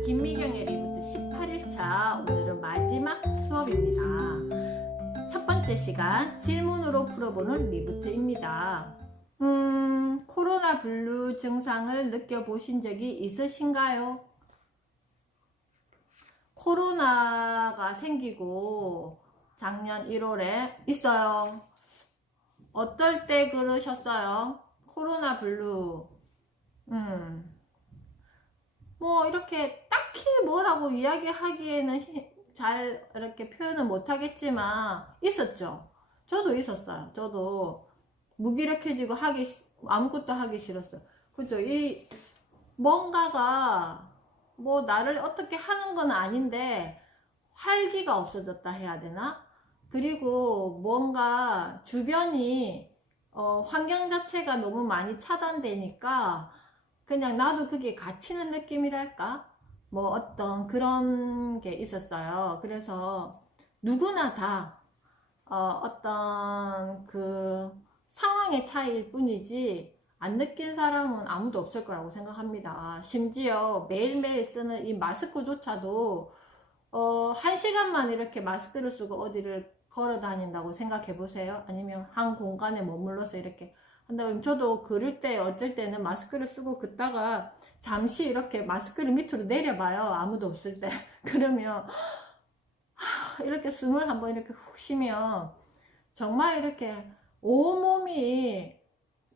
김미경의 리부트 18일차 오늘은 마지막 수업입니다. 첫 번째 시간 질문으로 풀어보는 리부트입니다. 코로나 블루 증상을 느껴보신 적이 있으신가요? 코로나가 생기고 작년 1월에 있어요. 어떨 때 그러셨어요? 코로나 블루. 뭐 이렇게 딱히 뭐라고 이야기하기에는 잘 이렇게 표현을 못하겠지만 있었죠. 저도 있었어요. 저도 무기력해지고 아무것도 하기 싫었어요. 그죠? 이 뭔가가 뭐 나를 어떻게 하는 건 아닌데 활기가 없어졌다 해야 되나? 그리고 뭔가 주변이 환경 자체가 너무 많이 차단되니까 그냥 나도 그게 갇히는 느낌이랄까? 뭐 어떤 게 있었어요. 그래서 누구나 다 어떤 그 상황의 차이일 뿐이지 안 느낀 사람은 아무도 없을 거라고 생각합니다. 심지어 매일매일 쓰는 이 마스크조차도 1시간만 이렇게 마스크를 쓰고 어디를 걸어 다닌다고 생각해 보세요. 아니면 한 공간에 머물러서 이렇게 한다면 저도 그럴 때 어쩔 때는 마스크를 쓰고 긋다가 잠시 이렇게 마스크를 밑으로 내려봐요. 아무도 없을 때. 그러면 이렇게 숨을 한번 이렇게 훅 쉬면 정말 이렇게 온몸이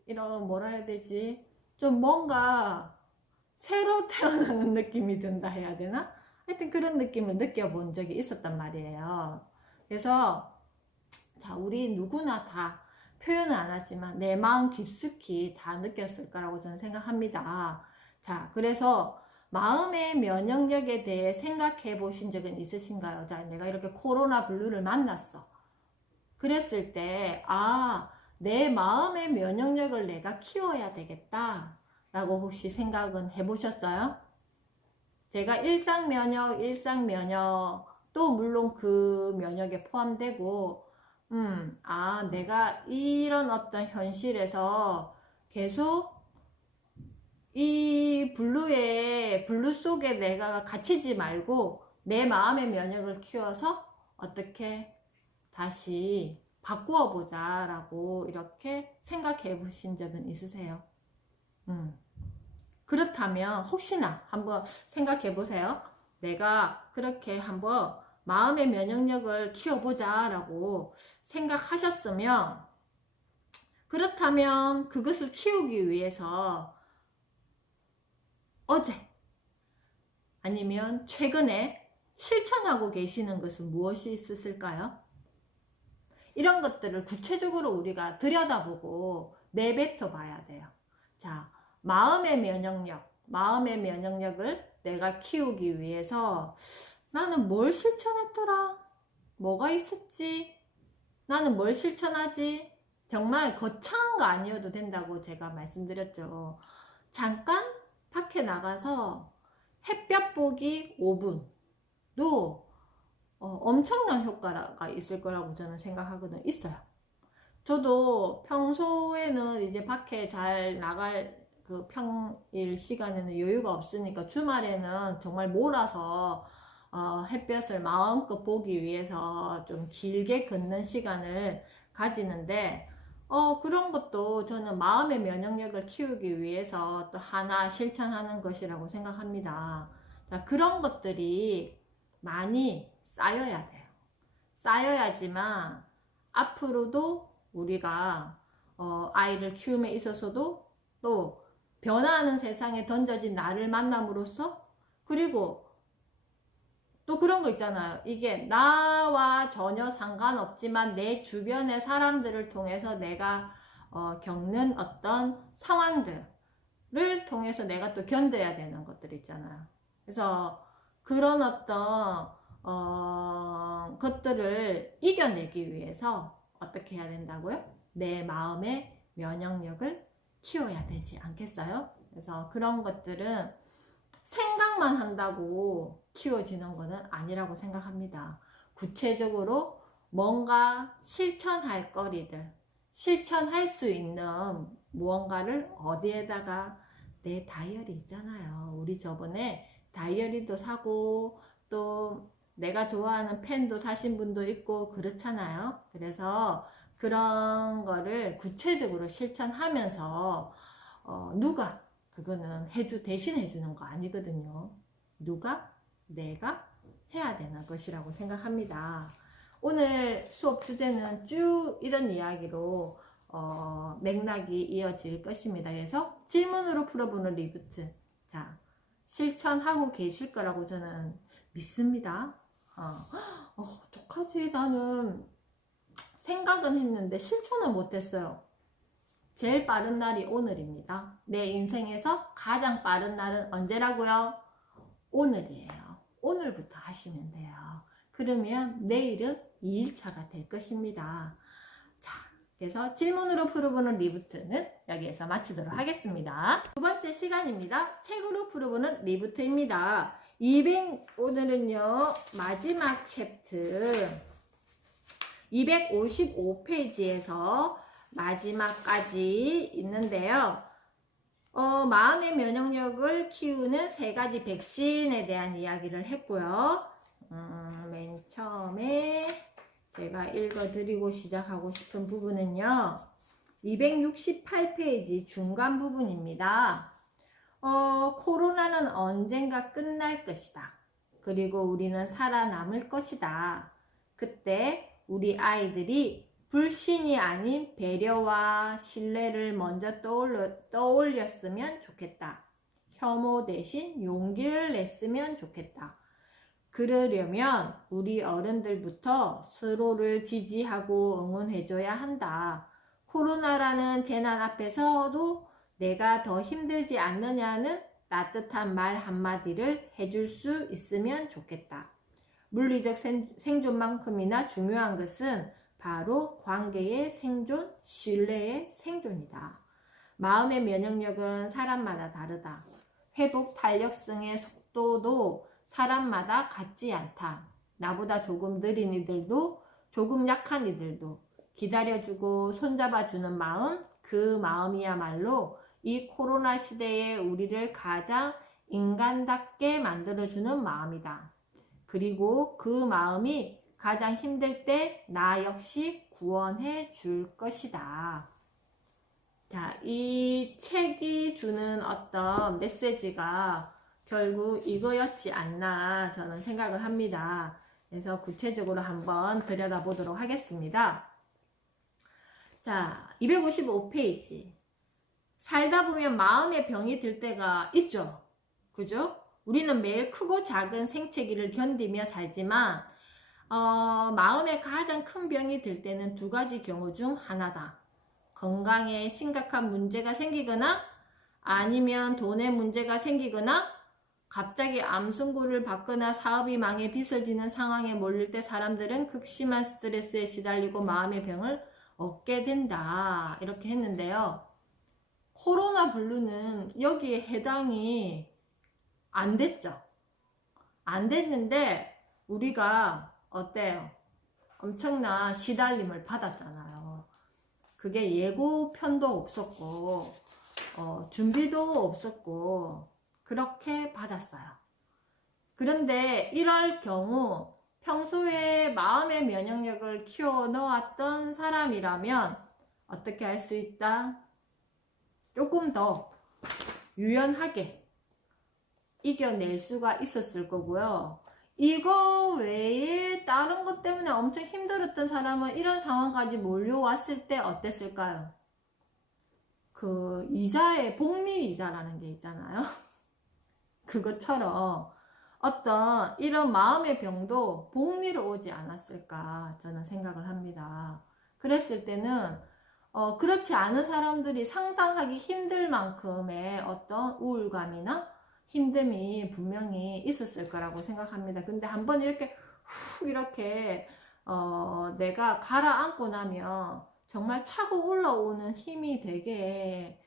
이런 뭐라 해야 되지? 좀 뭔가 새로 태어나는 느낌이 든다 해야 되나? 하여튼 그런 느낌을 느껴본 적이 있었단 말이에요. 그래서 자, 우리 누구나 다 표현은 안 하지만 내 마음 깊숙이 다 느꼈을 거라고 저는 생각합니다. 자, 그래서 마음의 면역력에 대해 생각해 보신 적은 있으신가요? 자, 내가 이렇게 코로나 블루를 만났어. 그랬을 때, 내 마음의 면역력을 내가 키워야 되겠다. 라고 혹시 생각은 해보셨어요? 제가 일상면역도 물론 그 면역에 포함되고, 내가 이런 어떤 현실에서 계속 이 블루 속에 내가 갇히지 말고 내 마음의 면역을 키워서 어떻게 다시 바꾸어 보자 라고 이렇게 생각해 보신 적은 있으세요? 그렇다면 혹시나 한번 생각해 보세요. 내가 그렇게 한번 마음의 면역력을 키워보자 라고 생각하셨으면, 그렇다면 그것을 키우기 위해서 어제 아니면 최근에 실천하고 계시는 것은 무엇이 있으실까요? 이런 것들을 구체적으로 우리가 들여다보고 내뱉어 봐야 돼요. 자, 마음의 면역력을 내가 키우기 위해서 나는 뭘 실천했더라? 뭐가 있었지? 나는 뭘 실천하지? 정말 거창한 거 아니어도 된다고 제가 말씀드렸죠. 잠깐 밖에 나가서 햇볕 보기 5분도 엄청난 효과가 있을 거라고 저는 생각하거든요. 있어요. 저도 평소에는 이제 밖에 잘 나갈 그 평일 시간에는 여유가 없으니까 주말에는 정말 몰아서 햇볕을 마음껏 보기 위해서 좀 길게 걷는 시간을 가지는데, 그런 것도 저는 마음의 면역력을 키우기 위해서 또 하나 실천하는 것이라고 생각합니다. 자, 그런 것들이 많이 쌓여야 돼요. 쌓여야지만 앞으로도 우리가 아이를 키움에 있어서도 또 변화하는 세상에 던져진 나를 만남으로써, 그리고 또 그런 거 있잖아요. 이게 나와 전혀 상관없지만 내 주변의 사람들을 통해서 내가 겪는 어떤 상황들을 통해서 내가 또 견뎌야 되는 것들 있잖아요. 그래서 그런 어떤 것들을 이겨내기 위해서 어떻게 해야 된다고요? 내 마음의 면역력을 키워야 되지 않겠어요? 그래서 그런 것들은 생각만 한다고 키워지는 것은 아니라고 생각합니다. 구체적으로 뭔가 실천할 거리들, 실천할 수 있는 무언가를 어디에다가, 내 다이어리 있잖아요. 우리 저번에 다이어리도 사고 또 내가 좋아하는 펜도 사신 분도 있고 그렇잖아요. 그래서 그런 거를 구체적으로 실천하면서 누가 그거는 대신 해주는 거 아니거든요. 누가? 내가 해야 되는 것이라고 생각합니다. 오늘 수업 주제는 쭉 이런 이야기로 맥락이 이어질 것입니다. 그래서 질문으로 풀어보는 리부트. 자, 실천하고 계실 거라고 저는 믿습니다. 어떡하지? 나는 생각은 했는데 실천을 못했어요. 제일 빠른 날이 오늘입니다. 내 인생에서 가장 빠른 날은 언제라고요? 오늘이에요. 오늘부터 하시면 돼요. 그러면 내일은 2일차가 될 것입니다. 자, 그래서 질문으로 풀어보는 리부트는 여기에서 마치도록 하겠습니다. 두 번째 시간입니다. 책으로 풀어보는 리부트입니다. 오늘은요, 마지막 챕트 255페이지에서 마지막까지 있는데요. 마음의 면역력을 키우는 3가지 백신에 대한 이야기를 했고요. 맨 처음에 제가 읽어드리고 시작하고 싶은 부분은요. 268페이지 중간 부분입니다. 코로나는 언젠가 끝날 것이다. 그리고 우리는 살아남을 것이다. 그때 우리 아이들이 불신이 아닌 배려와 신뢰를 먼저 떠올렸으면 좋겠다. 혐오 대신 용기를 냈으면 좋겠다. 그러려면 우리 어른들부터 서로를 지지하고 응원해줘야 한다. 코로나라는 재난 앞에서도 내가 더 힘들지 않느냐는 따뜻한 말 한마디를 해줄 수 있으면 좋겠다. 물리적 생존만큼이나 중요한 것은 바로 관계의 생존, 신뢰의 생존이다. 마음의 면역력은 사람마다 다르다. 회복 탄력성의 속도도 사람마다 같지 않다. 나보다 조금 느린 이들도 조금 약한 이들도 기다려주고 손잡아주는 마음, 그 마음이야말로 이 코로나 시대에 우리를 가장 인간답게 만들어주는 마음이다. 그리고 그 마음이 가장 힘들 때 나 역시 구원해 줄 것이다. 자, 이 책이 주는 어떤 메시지가 결국 이거였지 않나 저는 생각을 합니다. 그래서 구체적으로 한번 들여다보도록 하겠습니다. 자, 255페이지. 살다 보면 마음의 병이 들 때가 있죠. 그죠? 우리는 매일 크고 작은 생채기를 견디며 살지만 마음에 가장 큰 병이 들 때는 2가지 경우 중 하나다. 건강에 심각한 문제가 생기거나 아니면 돈에 문제가 생기거나 갑자기 암 선고를 받거나 사업이 망해 빚을 지는 상황에 몰릴 때 사람들은 극심한 스트레스에 시달리고 마음의 병을 얻게 된다. 이렇게 했는데요. 코로나 블루는 여기에 해당이 안 됐죠. 안 됐는데 우리가 어때요? 엄청난 시달림을 받았잖아요. 그게 예고편도 없었고 준비도 없었고 그렇게 받았어요. 그런데 이럴 경우 평소에 마음의 면역력을 키워 놓았던 사람이라면 어떻게 할 수 있다? 조금 더 유연하게 이겨낼 수가 있었을 거고요. 이거 외에 다른 것 때문에 엄청 힘들었던 사람은 이런 상황까지 몰려왔을 때 어땠을까요? 그 이자의 복리 이자라는 게 있잖아요. 그것처럼 어떤 이런 마음의 병도 복리로 오지 않았을까 저는 생각을 합니다. 그랬을 때는 그렇지 않은 사람들이 상상하기 힘들 만큼의 어떤 우울감이나 힘듦이 분명히 있었을 거라고 생각합니다. 근데 한번 이렇게 이렇게 내가 가라앉고 나면 정말 차고 올라오는 힘이 되게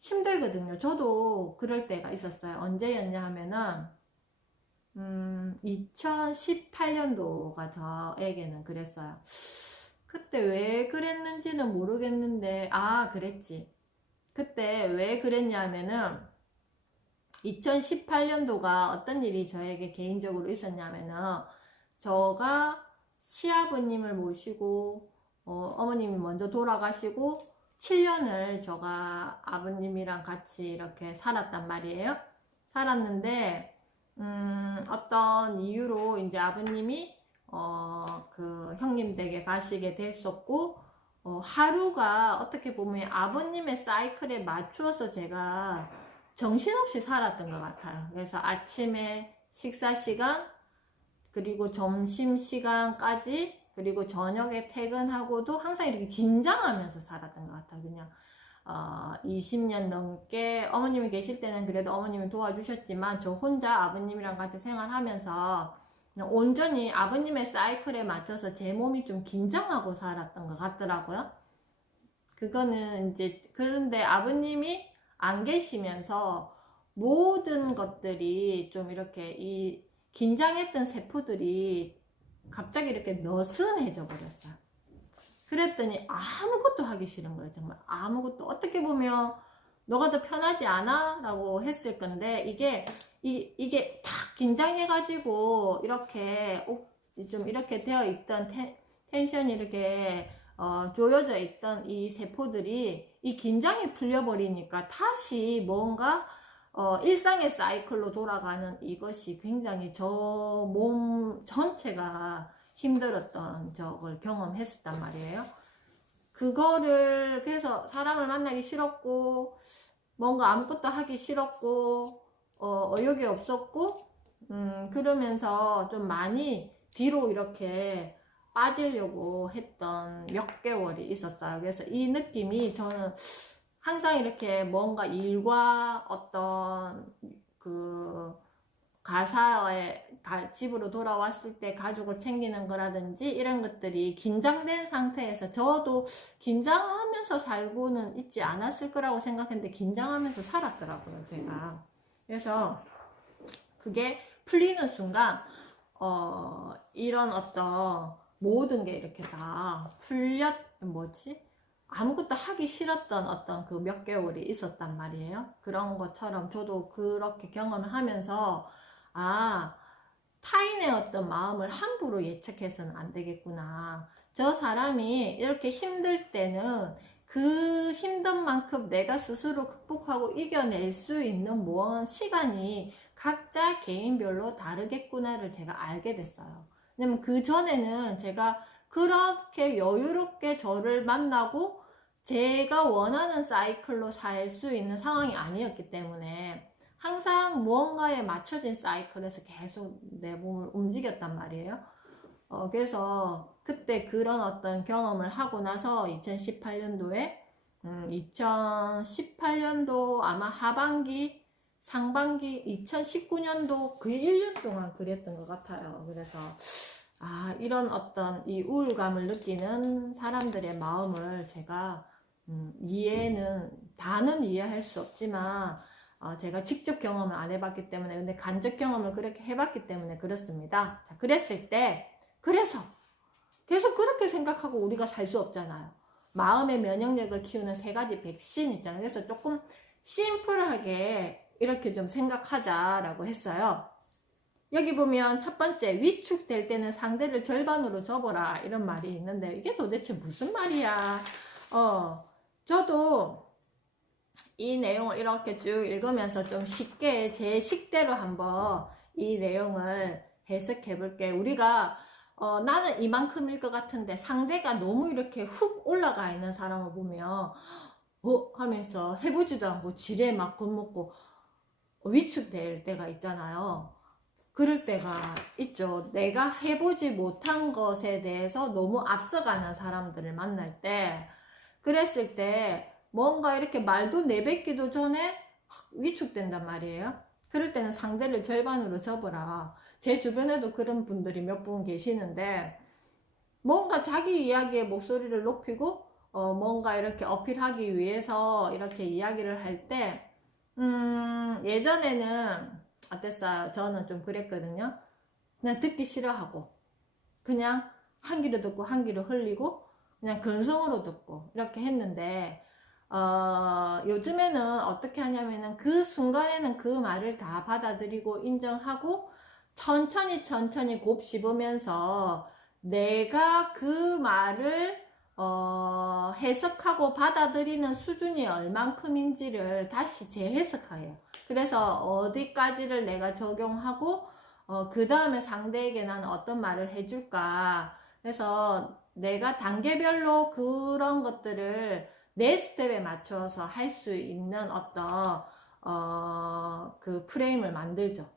힘들거든요. 저도 그럴 때가 있었어요. 언제였냐 하면은 2018년도가 저에게는 그랬어요. 그때 왜 그랬는지는 모르겠는데 그랬지. 그때 왜 그랬냐면은 2018년도가 어떤 일이 저에게 개인적으로 있었냐면은, 저가 시아버님을 모시고 어머님이 먼저 돌아가시고 7년을 저가 아버님이랑 같이 이렇게 살았단 말이에요. 살았는데 어떤 이유로 이제 아버님이 그 형님 댁에 가시게 됐었고, 하루가 어떻게 보면 아버님의 사이클에 맞추어서 제가 정신없이 살았던 것 같아요. 그래서 아침에 식사 시간, 그리고 점심 시간까지, 그리고 저녁에 퇴근하고도 항상 이렇게 긴장하면서 살았던 것 같아요. 그냥 20년 넘게 어머님이 계실 때는 그래도 어머님이 도와주셨지만, 저 혼자 아버님이랑 같이 생활하면서 그냥 온전히 아버님의 사이클에 맞춰서 제 몸이 좀 긴장하고 살았던 것 같더라고요. 그거는 이제, 그런데 아버님이 안 계시면서 모든 것들이 좀 이렇게 이 긴장했던 세포들이 갑자기 이렇게 느슨해져 버렸어요. 그랬더니 아무것도 하기 싫은 거예요. 정말 아무것도. 어떻게 보면 너가 더 편하지 않아? 라고 했을 건데, 이게 탁 긴장해가지고 이렇게 좀 이렇게 되어 있던 텐션이 이렇게 조여져 있던 이 세포들이 이 긴장이 풀려버리니까 다시 뭔가 일상의 사이클로 돌아가는, 이것이 굉장히 저 몸 전체가 힘들었던 적을 경험했었단 말이에요. 그거를, 그래서 사람을 만나기 싫었고, 뭔가 아무것도 하기 싫었고, 의욕이 없었고, 그러면서 좀 많이 뒤로 이렇게 빠지려고 했던 몇 개월이 있었어요. 그래서 이 느낌이, 저는 항상 이렇게 뭔가 일과 어떤 그 가사에 집으로 돌아왔을 때 가족을 챙기는 거라든지 이런 것들이 긴장된 상태에서, 저도 긴장하면서 살고는 있지 않았을 거라고 생각했는데 긴장하면서 살았더라고요, 제가. 그래서 그게 풀리는 순간 이런 어떤 모든 게 이렇게 다 아무것도 하기 싫었던 어떤 그 몇 개월이 있었단 말이에요. 그런 것처럼 저도 그렇게 경험을 하면서, 타인의 어떤 마음을 함부로 예측해서는 안 되겠구나. 저 사람이 이렇게 힘들 때는 그 힘든 만큼 내가 스스로 극복하고 이겨낼 수 있는 시간이 각자 개인별로 다르겠구나를 제가 알게 됐어요. 왜냐면 그 전에는 제가 그렇게 여유롭게 저를 만나고 제가 원하는 사이클로 살 수 있는 상황이 아니었기 때문에 항상 무언가에 맞춰진 사이클에서 계속 내 몸을 움직였단 말이에요. 그래서 그때 그런 어떤 경험을 하고 나서 2018년도에 2018년도 아마 하반기, 상반기, 2019년도 그 1년 동안 그랬던 것 같아요. 그래서 이런 어떤 이 우울감을 느끼는 사람들의 마음을 제가 다는 이해할 수 없지만, 제가 직접 경험을 안 해봤기 때문에, 근데 간접 경험을 그렇게 해봤기 때문에 그렇습니다. 자, 그랬을 때, 그래서 계속 그렇게 생각하고 우리가 살 수 없잖아요. 마음의 면역력을 키우는 3가지 백신 있잖아요. 그래서 조금 심플하게 이렇게 좀 생각하자라고 했어요. 여기 보면 첫 번째, 위축될 때는 상대를 절반으로 접어라, 이런 말이 있는데 이게 도대체 무슨 말이야? 저도 이 내용을 이렇게 쭉 읽으면서 좀 쉽게 제 식대로 한번 이 내용을 해석해 볼게. 우리가 나는 이만큼일 것 같은데 상대가 너무 이렇게 훅 올라가 있는 사람을 보면 하면서 해보지도 않고 지레 막 겁먹고 위축될 때가 있잖아요. 그럴 때가 있죠. 내가 해보지 못한 것에 대해서 너무 앞서가는 사람들을 만날 때, 그랬을 때 뭔가 이렇게 말도 내뱉기도 전에 위축된단 말이에요. 그럴 때는 상대를 절반으로 접어라. 제 주변에도 그런 분들이 몇 분 계시는데, 뭔가 자기 이야기의 목소리를 높이고 뭔가 이렇게 어필하기 위해서 이렇게 이야기를 할 때, 예전에는 어땠어요? 저는 좀 그랬거든요. 그냥 듣기 싫어하고 그냥 한 귀로 듣고 한 귀로 흘리고 그냥 근성으로 듣고 이렇게 했는데, 요즘에는 어떻게 하냐면은 그 순간에는 그 말을 다 받아들이고 인정하고 천천히 곱씹으면서 내가 그 말을 해석하고 받아들이는 수준이 얼만큼인지를 다시 재해석해요. 그래서 어디까지를 내가 적용하고 그 다음에 상대에게 나는 어떤 말을 해줄까. 그래서 내가 단계별로 그런 것들을 내 스텝에 맞춰서 할 수 있는 어떤 그 프레임을 만들죠.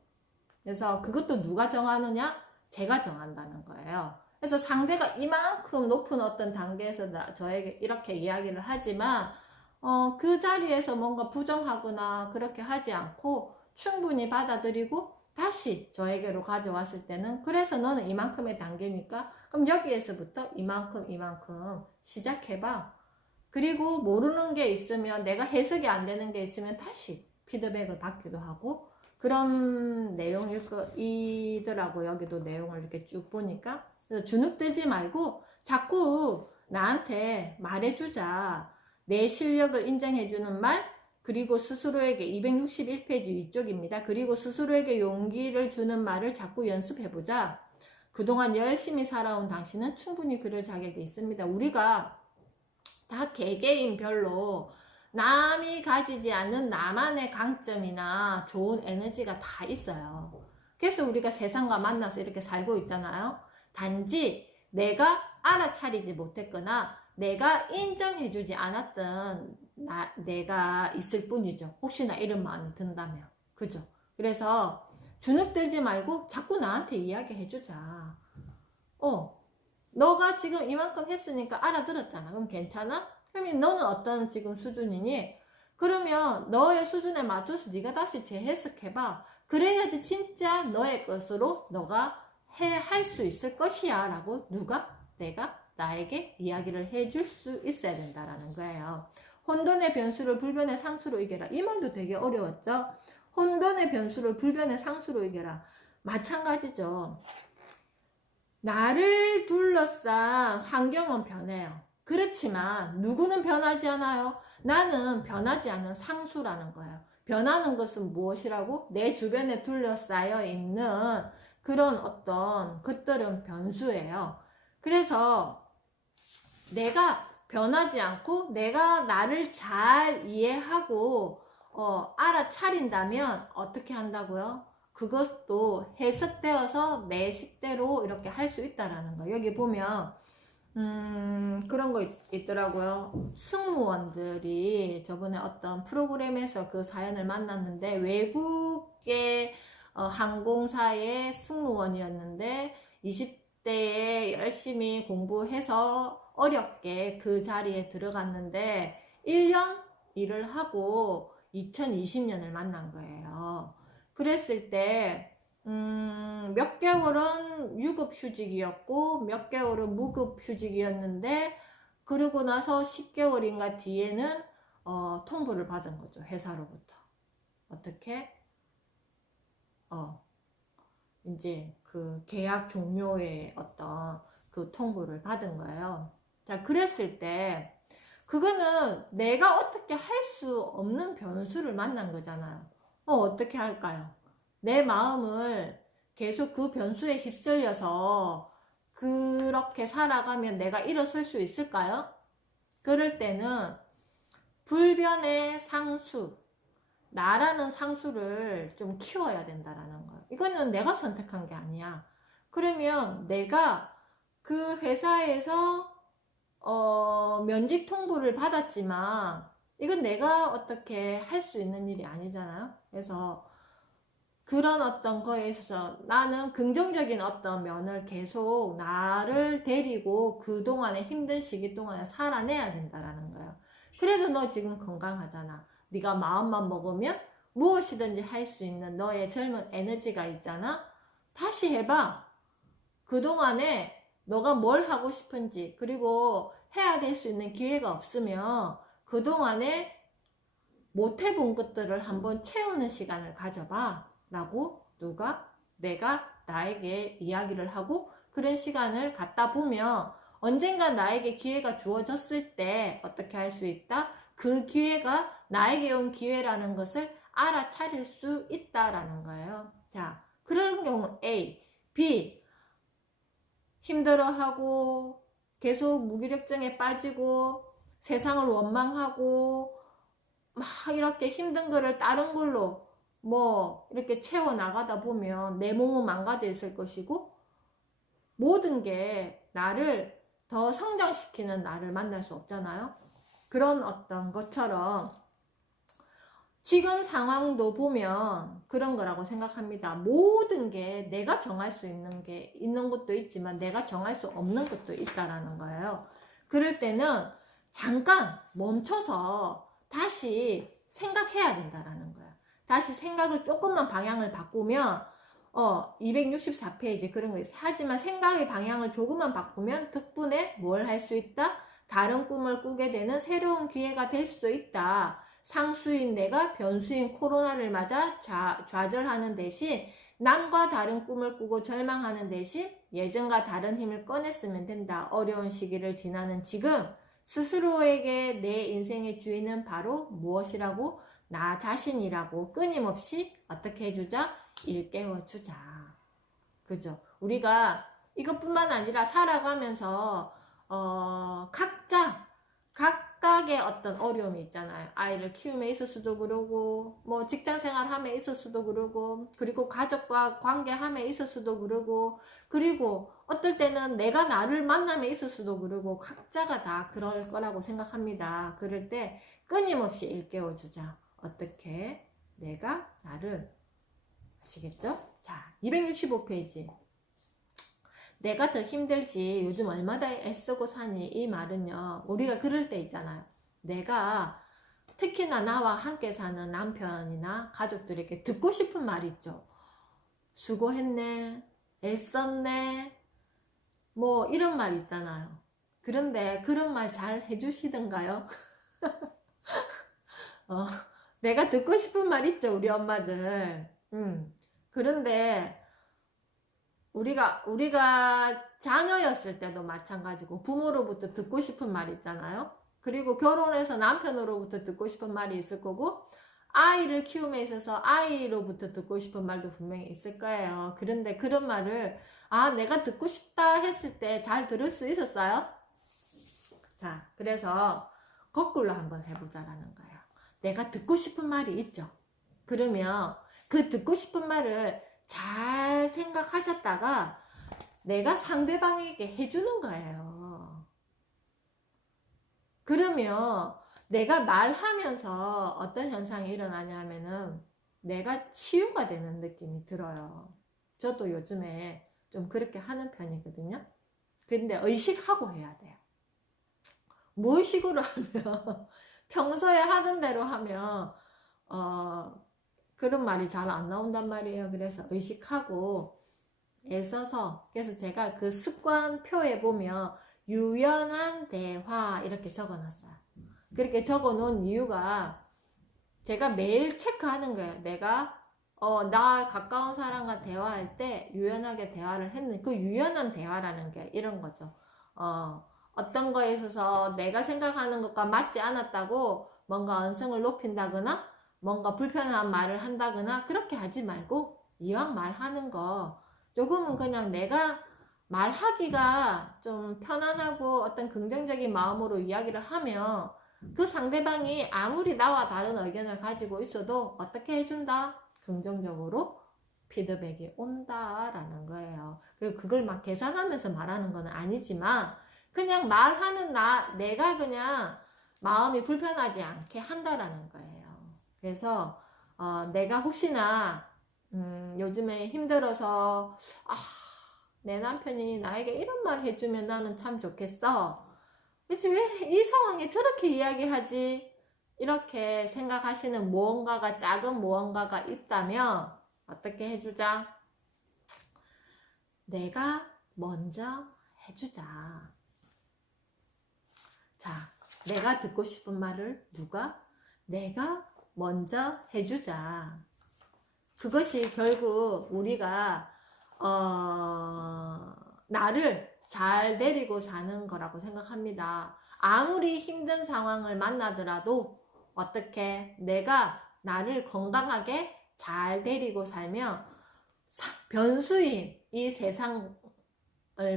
그래서 그것도 누가 정하느냐? 제가 정한다는 거예요. 그래서 상대가 이만큼 높은 어떤 단계에서 저에게 이렇게 이야기를 하지만 그 자리에서 뭔가 부정하거나 그렇게 하지 않고 충분히 받아들이고 다시 저에게로 가져왔을 때는 그래서 너는 이만큼의 단계니까 그럼 여기에서부터 이만큼 시작해봐. 그리고 모르는 게 있으면 내가 해석이 안 되는 게 있으면 다시 피드백을 받기도 하고 그런 내용이더라고. 여기도 내용을 이렇게 쭉 보니까. 그래서 주눅들지 말고 자꾸 나한테 말해주자. 내 실력을 인정해주는 말, 그리고 스스로에게 261페이지 위쪽입니다. 그리고 스스로에게 용기를 주는 말을 자꾸 연습해보자. 그동안 열심히 살아온 당신은 충분히 그럴 자격이 있습니다. 우리가 다 개개인별로 남이 가지지 않는 나만의 강점이나 좋은 에너지가 다 있어요. 그래서 우리가 세상과 만나서 이렇게 살고 있잖아요. 단지 내가 알아차리지 못했거나 내가 인정해주지 않았던 내가 있을 뿐이죠. 혹시나 이런 마음이 든다면. 그죠? 그래서 주눅들지 말고 자꾸 나한테 이야기해주자. 너가 지금 이만큼 했으니까 알아들었잖아. 그럼 괜찮아? 그러면 너는 어떤 지금 수준이니? 그러면 너의 수준에 맞춰서 네가 다시 재해석해봐. 그래야지 진짜 너의 것으로 너가 할 수 있을 것이야 라고 내가 나에게 이야기를 해줄 수 있어야 된다라는 거예요. 혼돈의 변수를 불변의 상수로 이겨라. 이 말도 되게 어려웠죠? 혼돈의 변수를 불변의 상수로 이겨라. 마찬가지죠. 나를 둘러싼 환경은 변해요. 그렇지만 누구는 변하지 않아요? 나는 변하지 않는 상수라는 거예요. 변하는 것은 무엇이라고? 내 주변에 둘러싸여 있는 그런 어떤 것들은 변수예요. 그래서 내가 변하지 않고 내가 나를 잘 이해하고 알아차린다면 어떻게 한다고요? 그것도 해석되어서 내 식대로 이렇게 할 수 있다라는 거. 여기 보면 그런 거 있더라고요. 승무원들이 저번에 어떤 프로그램에서 그 사연을 만났는데 외국의 항공사의 승무원이었는데 20대에 열심히 공부해서 어렵게 그 자리에 들어갔는데 1년 일을 하고 2020년을 만난 거예요. 그랬을 때 몇 개월은 유급휴직이었고 몇 개월은 무급휴직이었는데 그러고 나서 10개월인가 뒤에는 통보를 받은 거죠. 회사로부터. 어떻게? 이제 그 계약 종료의 어떤 그 통보를 받은 거예요. 자, 그랬을 때 그거는 내가 어떻게 할 수 없는 변수를 만난 거잖아요. 어떻게 할까요? 내 마음을 계속 그 변수에 휩쓸려서 그렇게 살아가면 내가 일어설 수 있을까요? 그럴 때는 불변의 상수, 나라는 상수를 좀 키워야 된다라는 거예요. 이거는 내가 선택한 게 아니야. 그러면 내가 그 회사에서 면직 통보를 받았지만 이건 내가 어떻게 할 수 있는 일이 아니잖아요. 그래서 그런 어떤 거에 있어서 나는 긍정적인 어떤 면을 계속 나를 데리고 그동안의 힘든 시기 동안에 살아내야 된다라는 거예요. 그래도 너 지금 건강하잖아. 네가 마음만 먹으면 무엇이든지 할 수 있는 너의 젊은 에너지가 있잖아. 다시 해봐. 그동안에 너가 뭘 하고 싶은지 그리고 해야 될 수 있는 기회가 없으면 그동안에 못 해본 것들을 한번 채우는 시간을 가져봐 라고 내가 나에게 이야기를 하고 그런 시간을 갖다 보면 언젠가 나에게 기회가 주어졌을 때 어떻게 할 수 있다? 그 기회가 나에게 온 기회라는 것을 알아차릴 수 있다라는 거예요. 자, 그런 경우 A, B 힘들어하고 계속 무기력증에 빠지고 세상을 원망하고 막 이렇게 힘든 거를 다른 걸로 뭐 이렇게 채워 나가다 보면 내 몸은 망가져 있을 것이고 모든 게 나를 더 성장시키는 나를 만날 수 없잖아요. 그런 어떤 것처럼 지금 상황도 보면 그런 거라고 생각합니다. 모든 게 내가 정할 수 있는 게 있는 것도 있지만 내가 정할 수 없는 것도 있다라는 거예요. 그럴 때는 잠깐 멈춰서 다시 생각해야 된다라는 거예요. 다시 생각을 조금만 방향을 바꾸면 264페이지 그런 거 있어요. 하지만 생각의 방향을 조금만 바꾸면 덕분에 뭘 할 수 있다? 다른 꿈을 꾸게 되는 새로운 기회가 될 수 있다. 상수인 내가 변수인 코로나를 맞아 좌절하는 대신 남과 다른 꿈을 꾸고 절망하는 대신 예전과 다른 힘을 꺼냈으면 된다. 어려운 시기를 지나는 지금 스스로에게 내 인생의 주인은 바로 무엇이라고? 나 자신이라고 끊임없이 어떻게 해주자? 일깨워주자. 그죠? 우리가 이것뿐만 아니라 살아가면서 각각의 어떤 어려움이 있잖아요. 아이를 키움에 있어서도 그러고 뭐 직장생활 함에 있어서도 그러고 그리고 가족과 관계함에 있어서도 그러고 그리고 어떨 때는 내가 나를 만남에 있어서도 그러고 각자가 다 그럴 거라고 생각합니다. 그럴 때 끊임없이 일깨워주자. 어떻게? 내가 나를 아시겠죠? 자, 265페이지. 내가 더 힘들지 요즘 얼마나 애쓰고 사니 이 말은요 우리가 그럴 때 있잖아요. 내가 특히나 나와 함께 사는 남편이나 가족들에게 듣고 싶은 말이 있죠. 수고했네, 애썼네, 뭐 이런 말 있잖아요. 그런데 그런 말 잘 해주시던가요? 내가 듣고 싶은 말 있죠 우리 엄마들. 그런데 우리가 자녀였을 때도 마찬가지고 부모로부터 듣고 싶은 말 있잖아요. 그리고 결혼해서 남편으로부터 듣고 싶은 말이 있을 거고 아이를 키움에 있어서 아이로부터 듣고 싶은 말도 분명히 있을 거예요. 그런데 그런 말을 내가 듣고 싶다 했을 때 잘 들을 수 있었어요? 자, 그래서 거꾸로 한번 해보자라는 거예요. 내가 듣고 싶은 말이 있죠. 그러면 그 듣고 싶은 말을 잘 생각하셨다가 내가 상대방에게 해주는 거예요. 그러면 내가 말하면서 어떤 현상이 일어나냐면은 내가 치유가 되는 느낌이 들어요. 저도 요즘에 좀 그렇게 하는 편이거든요. 근데 의식하고 해야 돼요. 뭘 식으로 하면 평소에 하던 대로 하면 그런 말이 잘 안 나온단 말이에요. 그래서 의식하고 애써서 그래서 제가 그 습관표에 보면 유연한 대화 이렇게 적어놨어요. 그렇게 적어놓은 이유가 제가 매일 체크하는 거예요. 내가 나 가까운 사람과 대화할 때 유연하게 대화를 했는데 그 유연한 대화라는 게 이런 거죠. 어떤 거에 있어서 내가 생각하는 것과 맞지 않았다고 뭔가 언성을 높인다거나 뭔가 불편한 말을 한다거나 그렇게 하지 말고 이왕 말하는 거 조금은 그냥 내가 말하기가 좀 편안하고 어떤 긍정적인 마음으로 이야기를 하면 그 상대방이 아무리 나와 다른 의견을 가지고 있어도 어떻게 해준다? 긍정적으로 피드백이 온다라는 거예요. 그리고 그걸 막 계산하면서 말하는 건 아니지만 그냥 말하는 내가 그냥 마음이 불편하지 않게 한다라는 거예요. 그래서 내가 혹시나 요즘에 힘들어서 내 남편이 나에게 이런 말 해주면 나는 참 좋겠어. 그치, 왜 이 상황에 저렇게 이야기하지? 이렇게 생각하시는 무언가가 작은 무언가가 있다면 어떻게 해주자? 내가 먼저 해주자. 자, 내가 듣고 싶은 말을 내가 먼저 해주자. 그것이 결국 우리가 나를 잘 데리고 사는 거라고 생각합니다. 아무리 힘든 상황을 만나더라도 어떻게 내가 나를 건강하게 잘 데리고 살면 변수인 이 세상을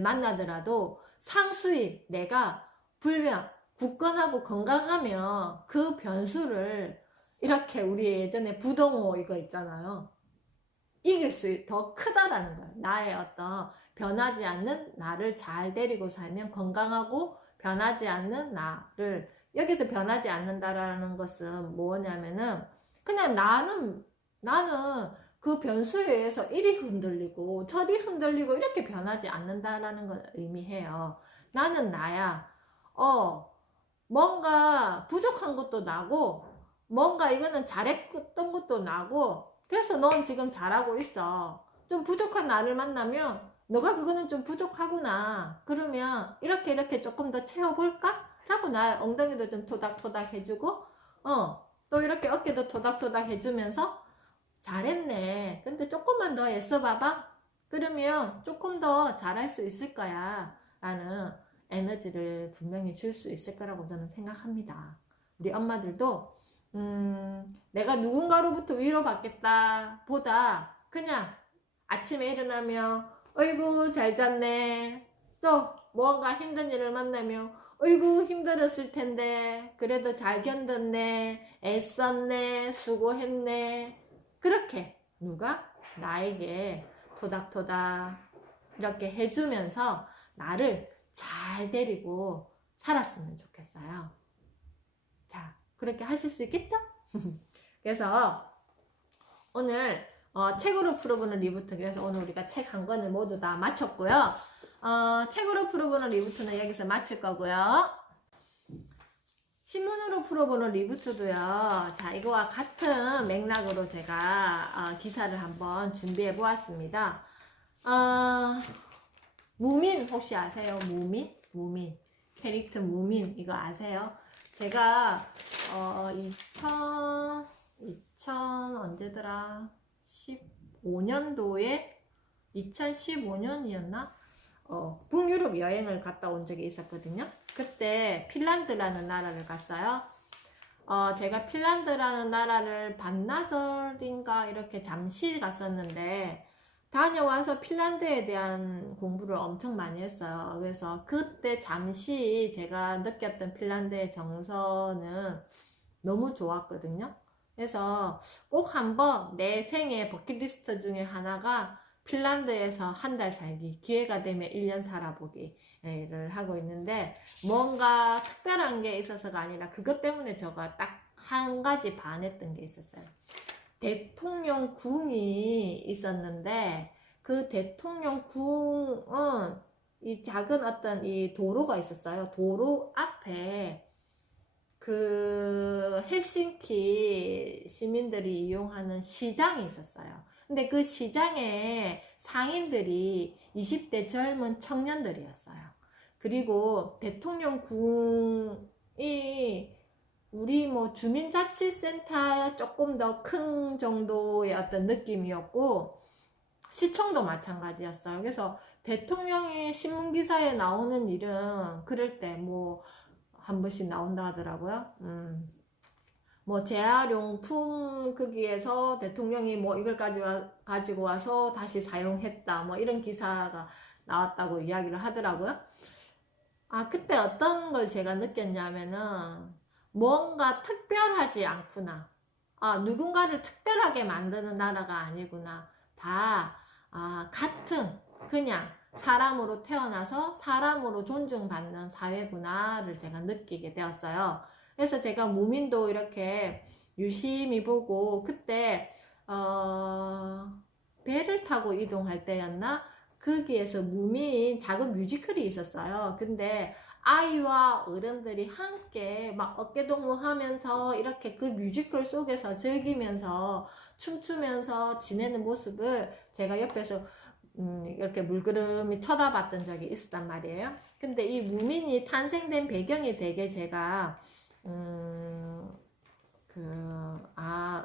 만나더라도 상수인 내가 굳건하고 건강하면 그 변수를 이렇게 우리 예전에 부동호 이거 있잖아요. 이길 수 더 크다라는 거예요. 나의 어떤 변하지 않는 나를 잘 데리고 살면 건강하고 변하지 않는 나를 여기서 변하지 않는다라는 것은 뭐냐면은 그냥 나는 그 변수에 의해서 이리 흔들리고 저리 흔들리고 이렇게 변하지 않는다라는 걸 의미해요. 나는 나야. 뭔가 부족한 것도 나고 뭔가 이거는 잘했던 것도 나고 그래서 넌 지금 잘하고 있어. 좀 부족한 나를 만나면 너가 그거는 좀 부족하구나. 그러면 이렇게 조금 더 채워볼까? 라고 나 엉덩이도 좀 토닥토닥 해주고 또 이렇게 어깨도 토닥토닥 해주면서 잘했네. 근데 조금만 더 애써봐봐. 그러면 조금 더 잘할 수 있을 거야. 라는 에너지를 분명히 줄 수 있을 거라고 저는 생각합니다. 우리 엄마들도 내가 누군가로부터 위로받겠다 보다 그냥 아침에 일어나면 어이구 잘 잤네. 또 뭔가 힘든 일을 만나면 어이구 힘들었을 텐데 그래도 잘 견뎠네. 애썼네. 수고했네. 그렇게 누가 나에게 토닥토닥 이렇게 해주면서 나를 잘 데리고 살았으면 좋겠어요. 자, 그렇게 하실 수 있겠죠? 그래서 오늘 책으로 풀어보는 리부트, 그래서 오늘 우리가 책 한 권을 모두 다 마쳤고요. 책으로 풀어보는 리부트는 여기서 마칠 거고요. 신문으로 풀어보는 리부트도요. 자, 이거와 같은 맥락으로 제가 기사를 한번 준비해 보았습니다. 무민 혹시 아세요? 무민 캐릭터 무민 이거 아세요? 제가 2000 언제더라? 15년도에 2015년이었나? 북유럽 여행을 갔다 온 적이 있었거든요. 그때 핀란드라는 나라를 갔어요. 제가 핀란드라는 나라를 반나절인가 이렇게 잠시 갔었는데 다녀와서 핀란드에 대한 공부를 엄청 많이 했어요. 그래서 그때 잠시 제가 느꼈던 핀란드의 정서는 너무 좋았거든요. 그래서 꼭 한번 내 생애 버킷리스트 중에 하나가 핀란드에서 한 달 살기, 기회가 되면 1년 살아보기를 하고 있는데 뭔가 특별한 게 있어서가 아니라 그것 때문에 제가 딱 한 가지 반했던 게 있었어요. 대통령 궁이 있었는데 그 대통령 궁은 이 작은 어떤 이 도로가 있었어요. 도로 앞에 그 헬싱키 시민들이 이용하는 시장이 있었어요. 근데 그 시장에 상인들이 20대 젊은 청년들이었어요. 그리고 대통령 궁이 우리 뭐 주민자치센터 조금 더 큰 정도의 어떤 느낌이었고 시청도 마찬가지였어요. 그래서 대통령이 신문기사에 나오는 일은 그럴 때 뭐 한 번씩 나온다 하더라고요. 뭐 재활용품 거기에서 대통령이 뭐 이걸 가지고 와서 다시 사용했다 뭐 이런 기사가 나왔다고 이야기를 하더라고요. 그때 어떤 걸 제가 느꼈냐면은 뭔가 특별하지 않구나. 누군가를 특별하게 만드는 나라가 아니구나. 다 같은 그냥 사람으로 태어나서 사람으로 존중받는 사회구나를 제가 느끼게 되었어요. 그래서 제가 무민도 이렇게 유심히 보고 그때 배를 타고 이동할 때였나? 거기에서 무민 작은 뮤지컬이 있었어요. 근데 아이와 어른들이 함께 막 어깨동무하면서 이렇게 그 뮤지컬 속에서 즐기면서 춤추면서 지내는 모습을 제가 옆에서 이렇게 물그름이 쳐다봤던 적이 있었단 말이에요. 근데 이 무민이 탄생된 배경이 되게 제가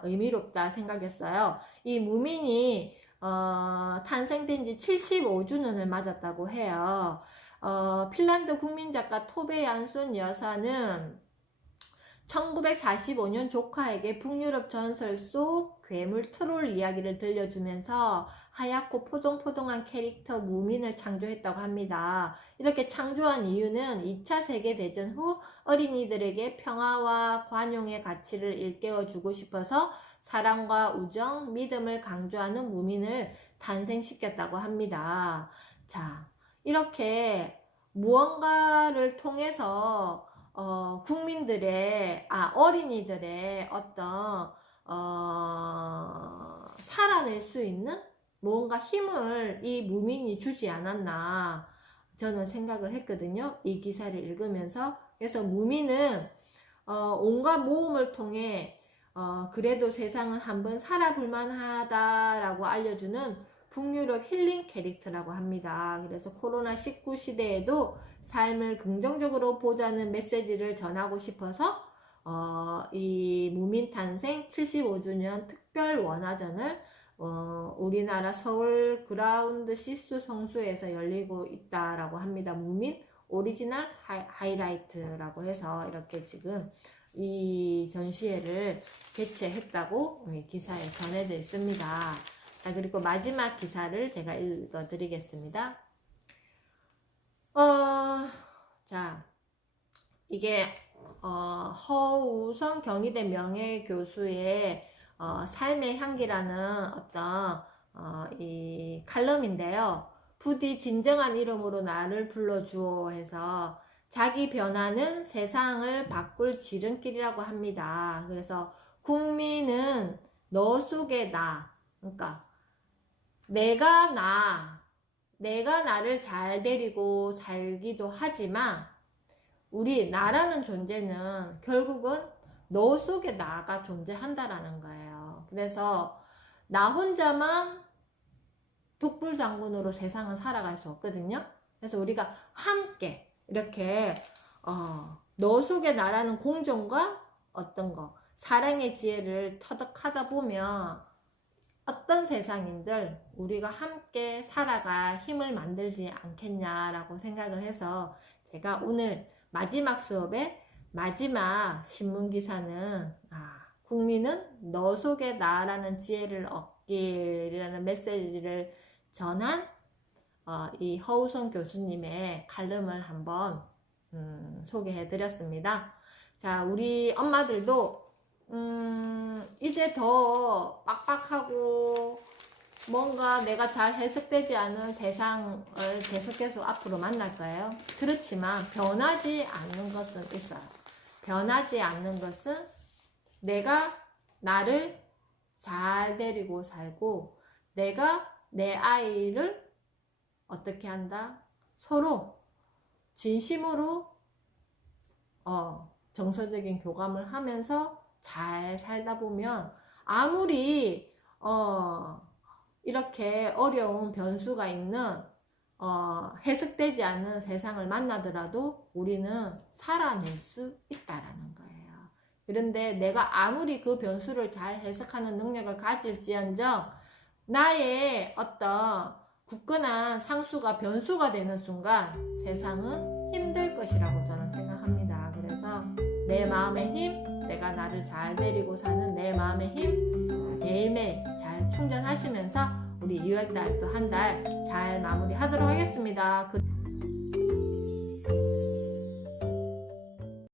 의미롭다 생각했어요. 이 무민이 탄생된 지 75주년을 맞았다고 해요. 핀란드 국민작가 토베 얀손 여사는 1945년 조카에게 북유럽 전설 속 괴물 트롤 이야기를 들려주면서 하얗고 포동포동한 캐릭터 무민을 창조했다고 합니다. 이렇게 창조한 이유는 2차 세계대전 후 어린이들에게 평화와 관용의 가치를 일깨워주고 싶어서 사랑과 우정, 믿음을 강조하는 무민을 탄생시켰다고 합니다. 자, 이렇게 무언가를 통해서 국민들의, 어린이들의 어떤, 살아낼 수 있는 뭔가 힘을 이 무민이 주지 않았나 저는 생각을 했거든요. 이 기사를 읽으면서. 그래서 무민은, 온갖 모험을 통해, 그래도 세상은 한번 살아볼 만하다라고 알려주는 북유럽 힐링 캐릭터라고 합니다. 그래서 코로나19 시대에도 삶을 긍정적으로 보자는 메시지를 전하고 싶어서 이 무민 탄생 75주년 특별 원화전을 우리나라 서울 그라운드 시수 성수에서 열리고 있다라고 합니다. 무민 오리지널 하이라이트라고 해서 이렇게 지금 이 전시회를 개최했다고 기사에 전해져 있습니다. 자, 그리고 마지막 기사를 제가 읽어 드리겠습니다. 자, 이게 허우성 경희대 명예교수의 삶의 향기라는 어떤 이 칼럼인데요. 부디 진정한 이름으로 나를 불러주오 해서 자기 변화는 세상을 바꿀 지름길이라고 합니다. 그래서 국민은 너 속에 나, 그러니까 내가 나를 잘 데리고 살기도 하지만 우리 나라는 존재는 결국은 너 속에 나가 존재한다라는 거예요. 그래서 나 혼자만 독불장군으로 세상은 살아갈 수 없거든요. 그래서 우리가 함께 이렇게 너 속에 나라는 공존과 어떤 거 사랑의 지혜를 터득하다 보면 어떤 세상인들 우리가 함께 살아갈 힘을 만들지 않겠냐라고 생각을 해서 제가 오늘 마지막 수업의 마지막 신문기사는 국민은 너 속에 나라는 지혜를 얻기라는 메시지를 전한 이 허우성 교수님의 칼럼을 한번 소개해 드렸습니다. 자, 우리 엄마들도 이제 더 빡빡하고 뭔가 내가 잘 해석되지 않은 세상을 계속 앞으로 만날 거예요. 그렇지만 변하지 않는 것은 있어요. 변하지 않는 것은 내가 나를 잘 데리고 살고 내가 내 아이를 어떻게 한다? 서로 진심으로 정서적인 교감을 하면서 잘 살다 보면 아무리 이렇게 어려운 변수가 있는 해석되지 않는 세상을 만나더라도 우리는 살아낼 수 있다라는 거예요. 그런데 내가 아무리 그 변수를 잘 해석하는 능력을 가질지언정 나의 어떤 굳건한 상수가 변수가 되는 순간 세상은 힘들 것이라고 저는 생각합니다. 그래서 내 마음의 힘, 내가 나를 잘 데리고 사는 내 마음의 힘 매일매일 잘 충전하시면서 우리 2월달 또 한 달 잘 마무리하도록 하겠습니다.